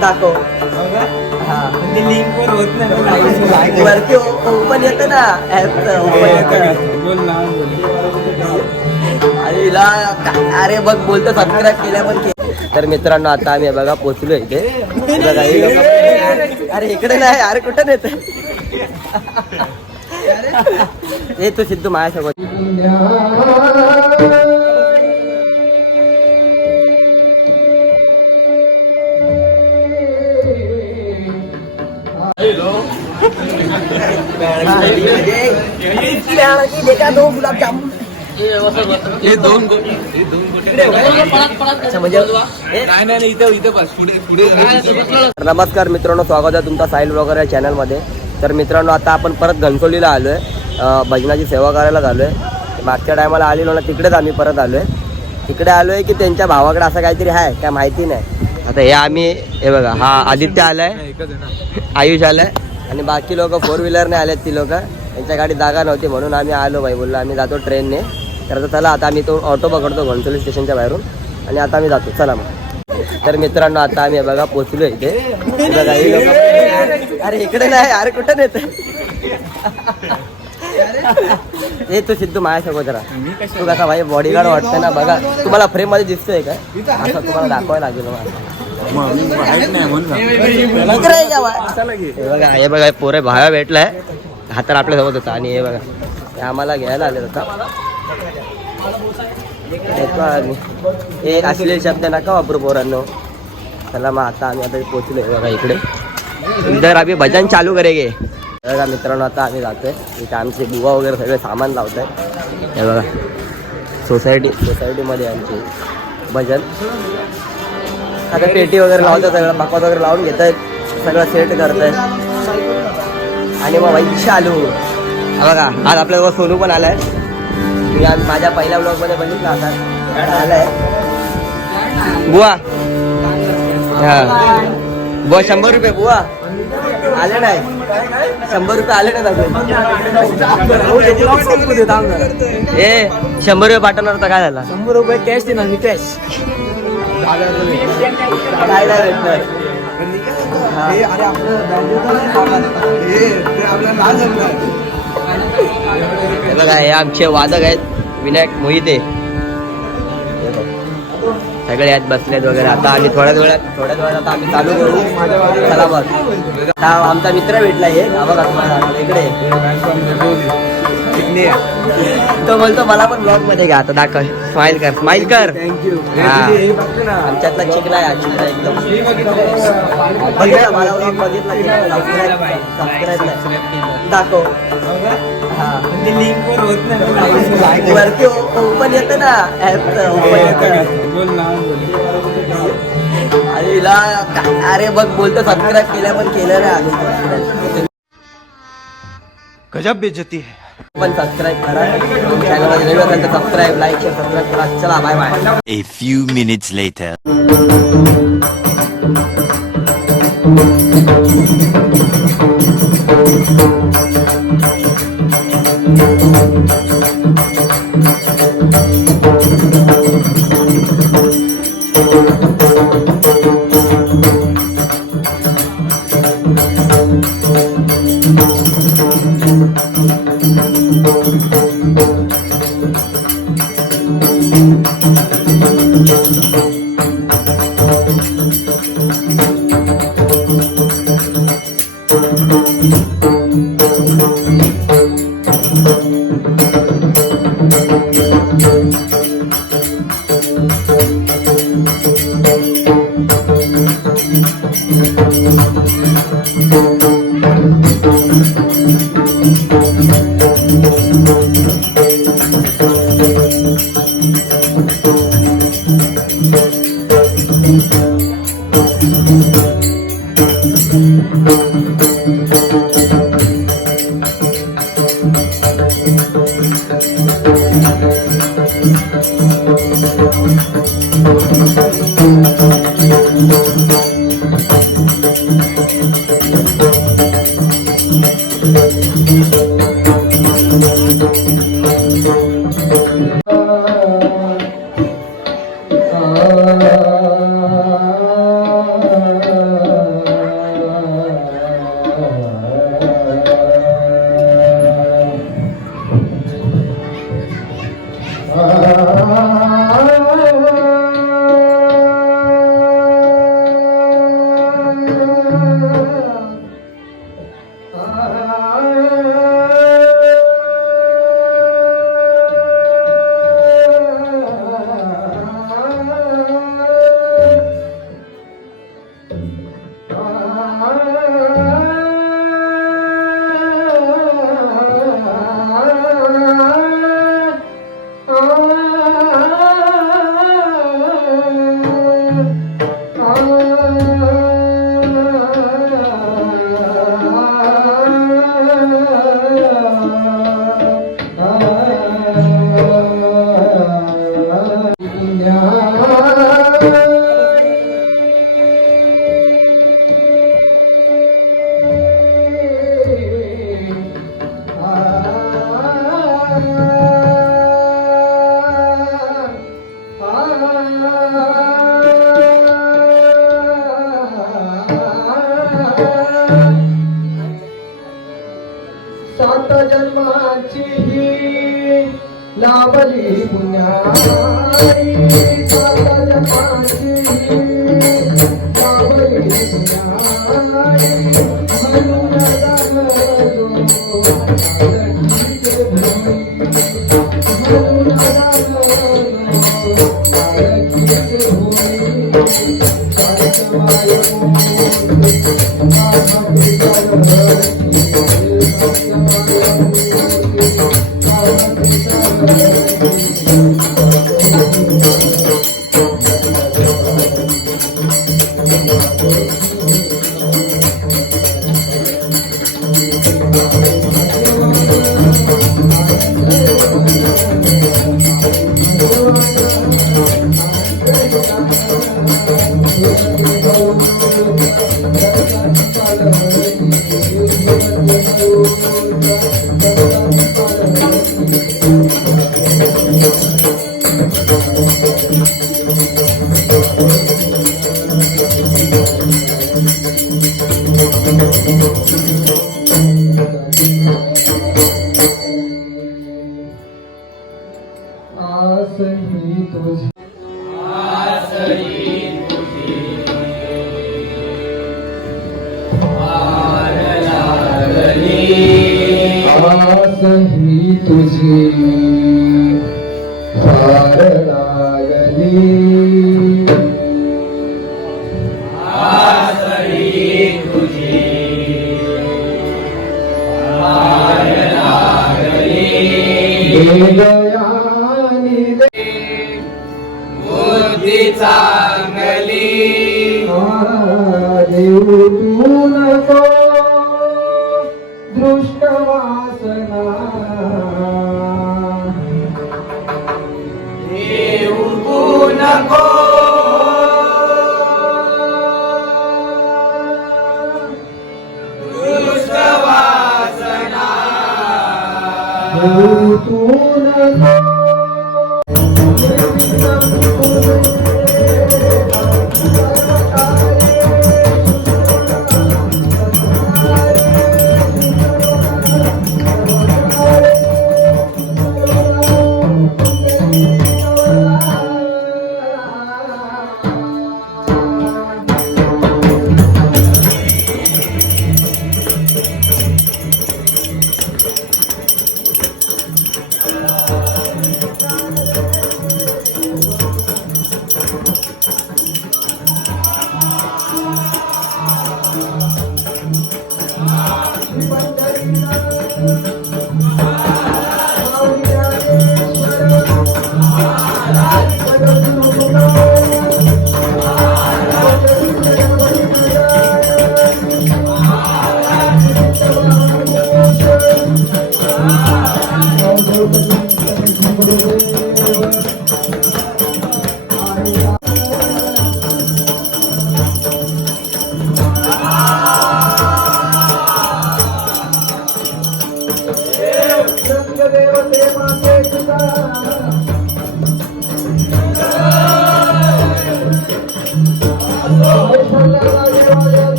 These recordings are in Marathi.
दाखव लिंक वर होत नाही वरती ओपन येतं ना ऍपचं ओपन येतं अरे बघ बोलतो सबस्क्राईब केल्या पण तर मित्रांनो आता आम्ही बघा पोचलो इथे बघा हे लोक अरे इकडे नाही अरे कुठं नेत हे तू सिद्धू माझ्यासोबत गुलाबजामुन हे दोन नमस्कार मित्रांनो, स्वागत आहे तुमचा साहिल ब्लॉगर या चॅनलमध्ये. तर मित्रांनो आता आपण परत घनसोलीला आलो आहे, भजनाची सेवा करायला आलो आहे. मागच्या टायमाला आलेलो ना तिकडेच आम्ही परत आलो आहे. तिकडे आलो आहे की त्यांच्या भावाकडे असं काहीतरी आहे काय माहिती नाही. आता हे आम्ही हे बघा हा आदित्य आलाय, आयुष आलाय आणि बाकी लोक 4 व्हीलरने आलेत. ती लोक त्यांच्या गाडी जागा नव्हती म्हणून आम्ही आलो भाई बोललो आम्ही जातो ट्रेनने. तर चला आता आम्ही तो ऑटो पकडतो घनसोली स्टेशनच्या बाहेरून आणि आता आम्ही जातो चला मग. तर मित्रांनो आता आम्ही बघा पोचलो इथे बघा हे लोक अरे इकडे नाही अरे कुठं नेत हे तू सिद्धू माझ्यासोबत राहा. तू कसा भाई बॉडीगार्ड वाटतं ना बघा. तुम्हाला फ्रेम मध्ये दिसतोय काय असं तुम्हाला दाखवायला लागेल बघा. हे बघा पोरे भाया भेटलाय हातात आपल्यासोबत होता आणि हे बघा हे आम्हाला घ्यायला आले होता. हे असलेले शब्द नका वापरू पोरांनो. चला मग आता आम्ही आता पोचलो बघा इकडे. इधर आम्ही भजन चालू करेगे बघा मित्रांनो. आता आम्ही जातोय इथे आमचे बुवा वगैरे सगळे सामान लावत आहे. हे बघा सोसायटीमध्ये आमचे भजन आता पेटी वगैरे लावतात, सगळं बाकवात वगैरे लावून घेत आहेत, सगळं सेट करत आहेत. आणि मग वाईट चालू बघा. आज आपल्याबरोबर सोनू पण आलाय. मी आज माझ्या पहिल्या ब्लॉगमध्ये बघितला आता आलाय बुवा. हा बुवा 100 रुपये बुवा आले नाही. 100 रुपये आले नाही ए 100 रुपये पाठवणार होता काय झाला. 100 रुपये कॅश देणार मी कॅश काय नाही भेटणार. बघा हे आमचे वादक आहेत विनायक मोहिते सगळे आहेत बसलेत वगैरे. आता आम्ही थोड्याच वेळात आता आम्ही चालू करू. चला बघ हा आमचा मित्र भेटला हे बघा तुम्हाला इकडे. तो बोलतो मला पण ब्लॉग मध्ये घ्या. आता दाखव स्माइल कर स्माइल कर. आमच्यातला चिकला आहे चिकला एकदम बघितला मला ब्लॉग बघितला दाखव लिंक वर होत नाही वरती ओपन येतं ना ऍपचं ओपन येतं अरे बघ बोलतो सबस्क्राईब केल्या पण केलं नाही अजून. गजब बेइज्जती है. पण सबस्क्राईब करा चॅनलमध्ये नवीन असेल तर सबस्क्राईब लाईक शेअर सबस्क्राईब करा. चला bye bye. A few minutes later. लाभली पुण्याई साताच्या पाशी लाभली पुण्याई म्हणून लागलो आळकीचे भोई म्हणून लागलो आळकीचे भोई सारखं माय माझी गाय आसही तुझी आसही तुझी फार लागली देवयानी बुद्धी चांगली देऊ तू नको दृष्ट वासना देऊ तू नको दुष्ट वासना देऊ तू नको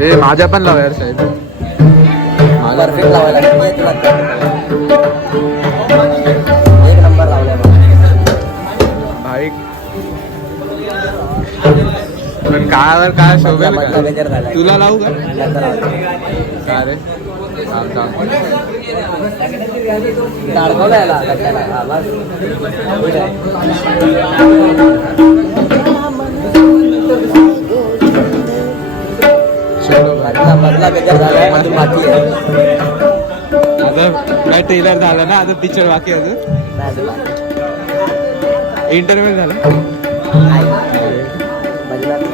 ए माझ्या पण लाव यार साहेब. परफेक्ट लावायला एक नंबर लावलाय भाई. पण काळावर काय शोभेल का? बेजार झालाय. तुला लावू का? नंतर का रे? थांब थांब. काढवलं याला कशाला? हा, बस. ठीक आहे. चलो मधला बेजार झालाय अजून बाकी आहे. आता काय ट्रेलर झाला ना, आता पिक्चर बाकी आहे अजून. नाही अजून बाकी. इंटरव्ह्यू झाला. नाही. बजनात.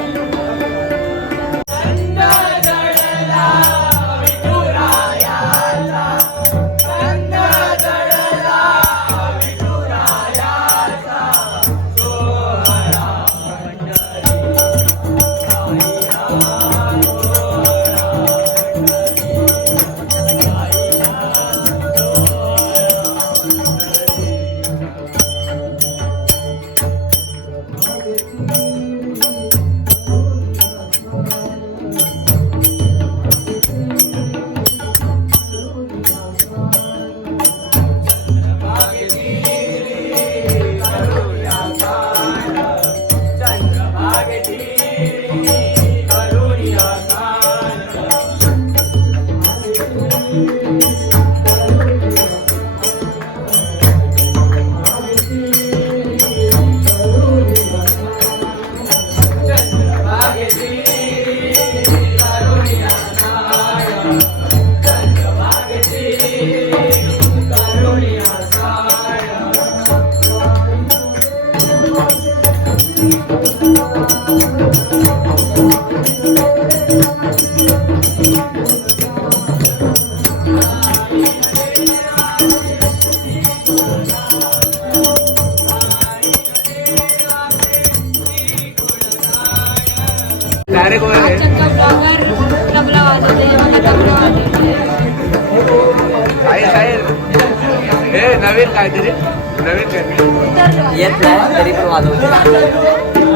नवीन काहीतरी नवीन काहीतरी येत नाही तरी पण वाजवतो.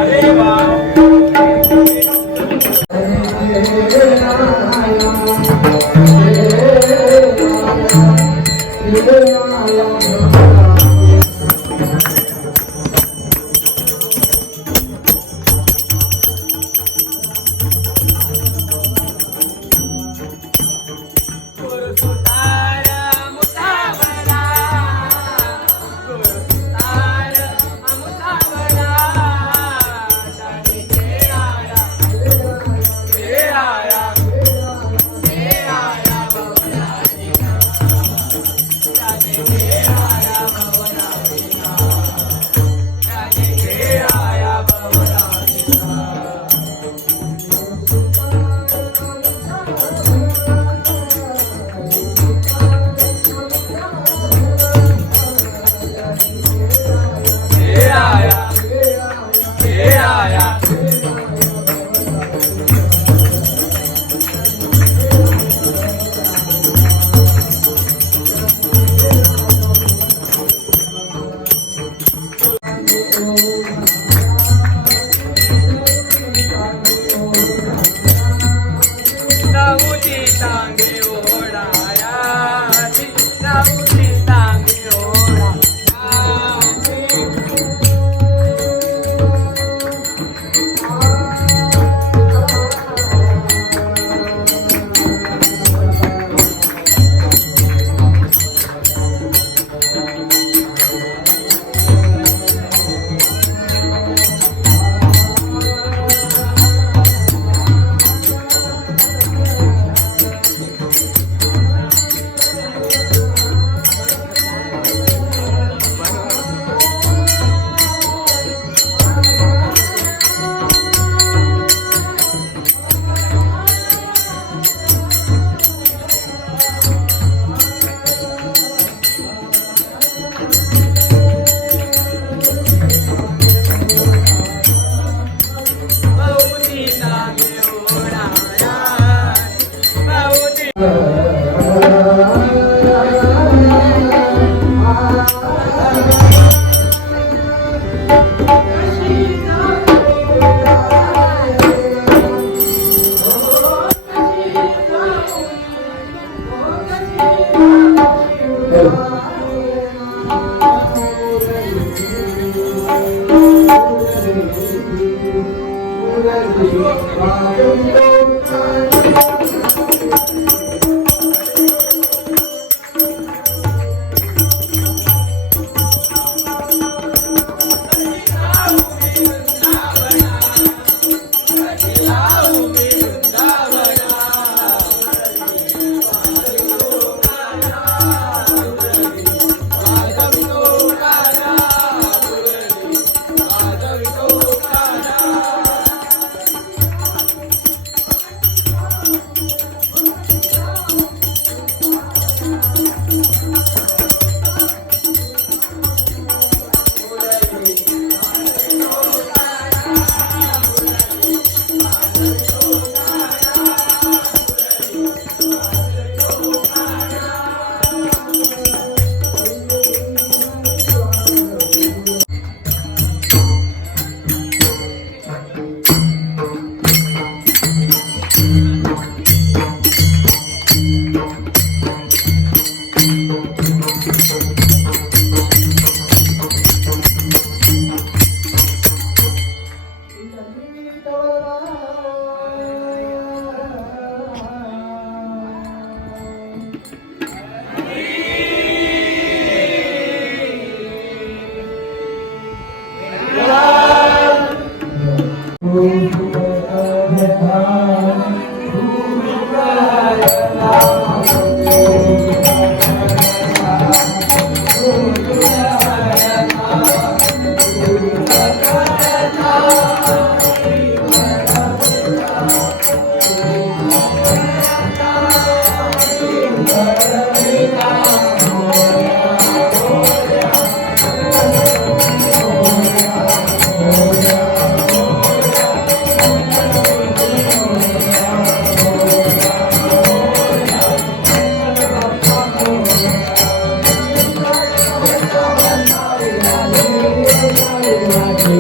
A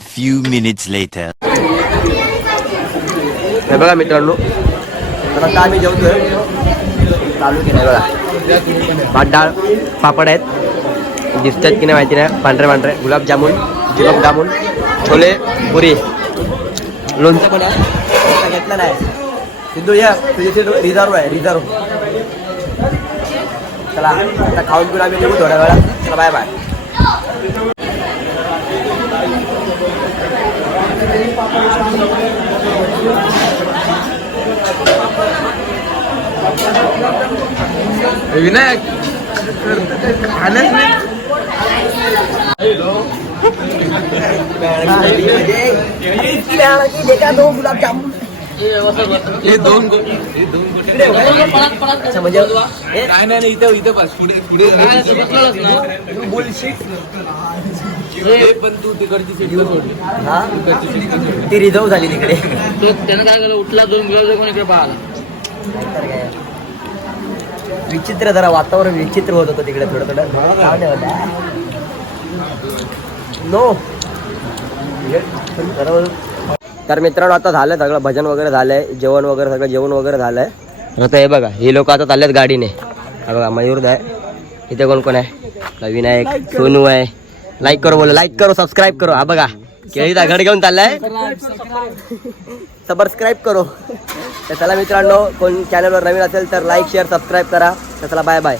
few minutes later. हे बघा मित्रांनो, तर आता आम्ही जेवतोय. चालू केलंय बघा. भात डाळ पापड आहेत, दिसतात की नाही माहिती नाही. पांढरे पांढरे गुलाबजामुन छोले पुरी लोणचं पण आहे. आता घेतलं नाही सिद्धू, या तुझी सीट रिझर्व आहे. चला आता खाऊन पिऊन आम्ही निघू थोड्या वेळा. चला बाय बाय. विनायक खाण्याच नाही. गुलाबजामुन हे दोन अच्छा म्हणजे काय नाही इथे बस पुढे पण तू तिकडची सीट सोडली. हा ती रिझर्व झाली तिकडे. त्यानं काय केलं, उठला 2 गुलाबजामुन इकडे पाहिला. तर काय विचित्र, जरा वातावरण विचित्र होत होतं तिकडे थोडं नो. तर मित्रांनो आता झालंय सगळं, भजन वगैरे झालंय, जेवण वगैरे झालंय. आता हे बघा, हे लोक आता चाललेत गाडीने. हा बघा मयूर आहे इथे. कोण आहे? विनायक, सोनू आहे. लाईक करो, सबस्क्राईब करो. हा बघा केळी दगड घेऊन चाललाय. सबस्क्राईब करो. तर चला मित्रांनो, कोण चॅनलवर नवीन असेल तर लाईक शेअर सबस्क्राईब करा. तर चला बाय बाय.